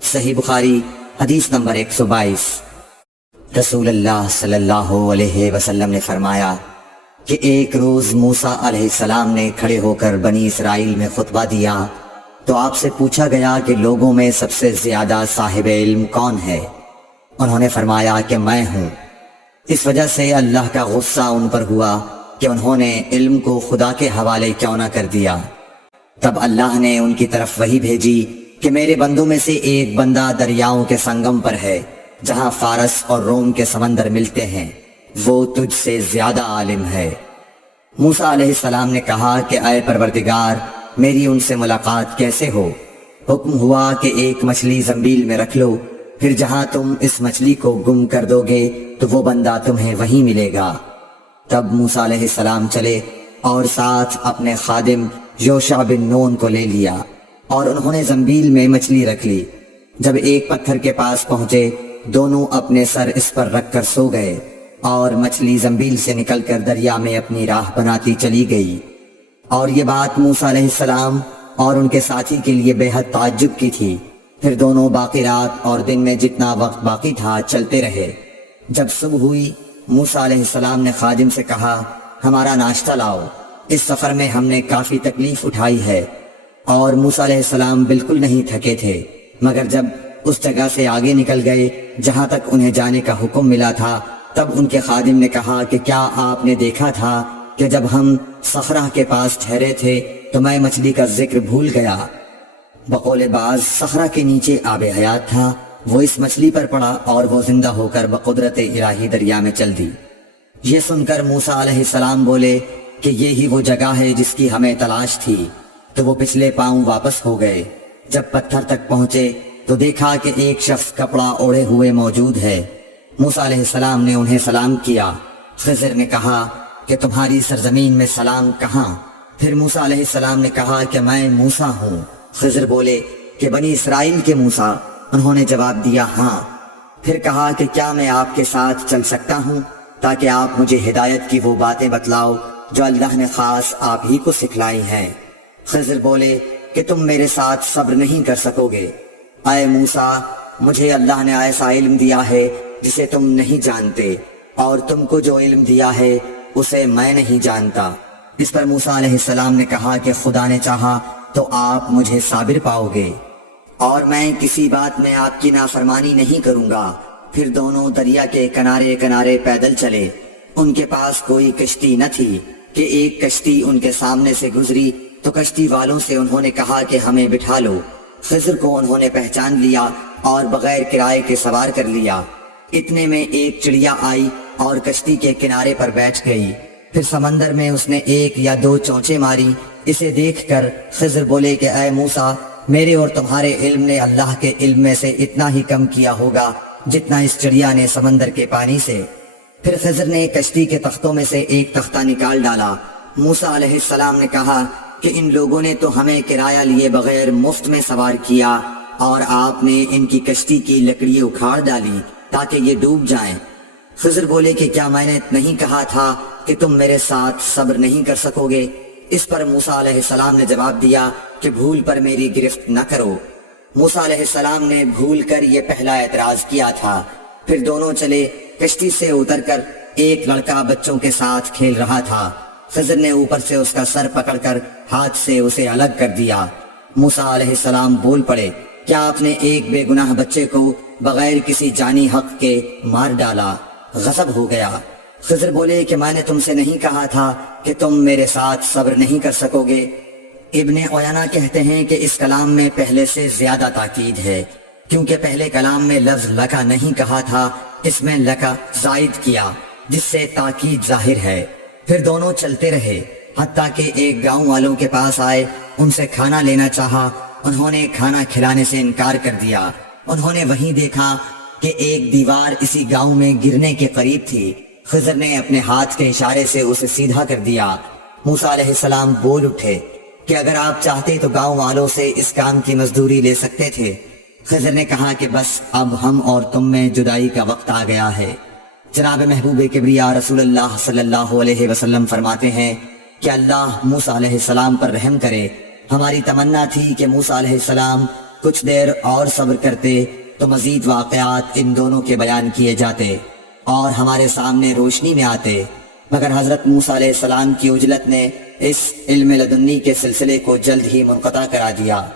صحیح بخاری حدیث نمبر 122۔ رسول اللہ صلی اللہ علیہ وسلم نے فرمایا کہ ایک روز موسیٰ علیہ السلام نے کھڑے ہو کر بنی اسرائیل میں خطبہ دیا تو آپ سے پوچھا گیا کہ لوگوں میں سب سے زیادہ صاحب علم کون ہے؟ انہوں نے فرمایا کہ میں ہوں۔ اس وجہ سے اللہ کا غصہ ان پر ہوا کہ انہوں نے علم کو خدا کے حوالے کیوں نہ کر دیا۔ تب اللہ نے ان کی طرف وحی بھیجی کہ میرے بندوں میں سے ایک بندہ دریاؤں کے سنگم پر ہے جہاں فارس اور روم کے سمندر ملتے ہیں، وہ تجھ سے زیادہ عالم ہے۔ موسیٰ علیہ السلام نے کہا کہ اے پروردگار، میری ان سے ملاقات کیسے ہو؟ حکم ہوا کہ ایک مچھلی زنبیل میں رکھ لو، پھر جہاں تم اس مچھلی کو گم کر دو گے تو وہ بندہ تمہیں وہیں ملے گا۔ تب موسیٰ علیہ السلام چلے اور ساتھ اپنے خادم یوشع بن نون کو لے لیا، اور انہوں نے زنبیل میں مچھلی رکھ لی۔ جب ایک پتھر کے پاس پہنچے، دونوں اپنے سر اس پر رکھ کر سو گئے، اور مچھلی زنبیل سے نکل کر دریا میں اپنی راہ بناتی چلی گئی۔ اور یہ بات موسیٰ علیہ السلام اور ان کے ساتھی کے لیے بے حد تعجب کی تھی۔ پھر دونوں باقی رات اور دن میں جتنا وقت باقی تھا چلتے رہے۔ جب صبح ہوئی، موسیٰ علیہ السلام نے خادم سے کہا، ہمارا ناشتہ لاؤ، اس سفر میں ہم نے کافی تکلیف اٹھائی ہے۔ اور موسیٰ علیہ السلام بالکل نہیں تھکے تھے، مگر جب اس جگہ سے آگے نکل گئے جہاں تک انہیں جانے کا حکم ملا تھا، تب ان کے خادم نے کہا کہ کیا آپ نے دیکھا تھا کہ جب ہم صخرہ کے پاس ٹھہرے تھے تو میں مچھلی کا ذکر بھول گیا؟ بقول بعض صخرہ کے نیچے آب حیات تھا، وہ اس مچھلی پر پڑا اور وہ زندہ ہو کر بقدرت الہی دریا میں چل دی۔ یہ سن کر موسیٰ علیہ السلام بولے کہ یہی وہ جگہ ہے جس کی ہمیں تلاش تھی، تو وہ پچھلے پاؤں واپس ہو گئے۔ جب پتھر تک پہنچے تو دیکھا کہ ایک شخص کپڑا اوڑھے ہوئے موجود ہے۔ موسیٰ علیہ السلام نے انہیں سلام کیا۔ خضر نے کہا کہ تمہاری سرزمین میں سلام کہاں؟ پھر موسیٰ علیہ السلام نے کہا کہ میں موسیٰ ہوں۔ خضر بولے کہ بنی اسرائیل کے موسیٰ؟ انہوں نے جواب دیا ہاں۔ پھر کہا کہ کیا میں آپ کے ساتھ چل سکتا ہوں تاکہ آپ مجھے ہدایت کی وہ باتیں بتلاؤ جو اللہ نے خاص آپ ہی کو سکھلائی ہیں؟ خضر بولے کہ تم میرے ساتھ صبر نہیں کر سکو گے۔ اے موسیٰ، مجھے اللہ نے ایسا علم دیا ہے جسے تم نہیں جانتے، اور تم کو جو علم دیا ہے اسے میں نہیں جانتا۔ اس پر موسیٰ علیہ السلام نے کہا کہ خدا نے چاہا تو آپ مجھے صابر پاؤ گے، اور میں کسی بات میں آپ کی نافرمانی نہیں کروں گا۔ پھر دونوں دریا کے کنارے کنارے پیدل چلے۔ ان کے پاس کوئی کشتی نہ تھی کہ ایک کشتی ان کے سامنے سے گزری تو کشتی والوں سے انہوں نے کہا کہ ہمیں بٹھا لو۔ خضر کو انہوں نے پہچان لیا اور بغیر کرائے کے سوار کر لیا۔ اتنے میں ایک چڑیا آئی اور کشتی کے کنارے پر بیٹھ گئی۔ پھر سمندر میں اس نے ایک یا دو چونچیں ماری۔ اسے دیکھ کر خضر بولے کہ اے موسیٰ، میرے اور تمہارے علم نے اللہ کے علم میں سے اتنا ہی کم کیا ہوگا جتنا اس چڑیا نے سمندر کے پانی سے۔ پھر خضر نے کشتی کے تختوں میں سے ایک تختہ نکال ڈالا۔ موسیٰ علیہ السلام نے کہا کہ ان لوگوں نے تو ہمیں کرایہ لیے بغیر مفت میں سوار کیا، اور آپ نے ان کی کشتی کی لکڑی اکھاڑ ڈالی تاکہ یہ ڈوب جائیں۔ خضر بولے کہ کیا میں نے نہیں کہا تھا کہ تم میرے ساتھ صبر نہیں کر سکو گے؟ اس پر موسیٰ علیہ السلام نے جواب دیا کہ بھول پر میری گرفت نہ کرو۔ موسیٰ علیہ السلام نے بھول کر یہ پہلا اعتراض کیا تھا۔ پھر دونوں چلے۔ کشتی سے اتر کر ایک لڑکا بچوں کے ساتھ کھیل رہا تھا۔ خضر نے اوپر سے اس کا سر پکڑ کر ہاتھ سے اسے الگ کر دیا۔ موسیٰ علیہ السلام بول پڑے، کیا آپ نے ایک بے گناہ بچے کو بغیر کسی جانی حق کے مار ڈالا؟ غضب ہو گیا۔ خضر بولے کہ میں نے تم سے نہیں کہا تھا کہ تم میرے ساتھ صبر نہیں کر سکو گے؟ ابن عیینہ کہتے ہیں کہ اس کلام میں پہلے سے زیادہ تاکید ہے، کیونکہ پہلے کلام میں لفظ لکا نہیں کہا تھا، اس میں لکا زائد کیا، جس سے تاکید ظاہر ہے۔ پھر دونوں چلتے رہے حتیٰ کہ ایک گاؤں والوں کے پاس آئے۔ ان سے کھانا لینا چاہا، انہوں نے کھانا کھلانے سے انکار کر دیا۔ انہوں نے وہیں دیکھا کہ ایک دیوار اسی گاؤں میں گرنے کے قریب تھی۔ خضر نے اپنے ہاتھ کے اشارے سے اسے سیدھا کر دیا۔ موسیٰ علیہ السلام بول اٹھے کہ اگر آپ چاہتے تو گاؤں والوں سے اس کام کی مزدوری لے سکتے تھے۔ خضر نے کہا کہ بس اب ہم اور تم میں جدائی کا وقت آ گیا ہے۔ جناب محبوب کبریا رسول اللہ صلی اللہ علیہ وسلم فرماتے ہیں کہ اللہ موسیٰ علیہ السلام پر رحم کرے۔ ہماری تمنا تھی کہ موسیٰ علیہ السلام کچھ دیر اور صبر کرتے تو مزید واقعات ان دونوں کے بیان کیے جاتے اور ہمارے سامنے روشنی میں آتے، مگر حضرت موسیٰ علیہ السلام کی عجلت نے اس علم لدنی کے سلسلے کو جلد ہی منقطع کرا دیا۔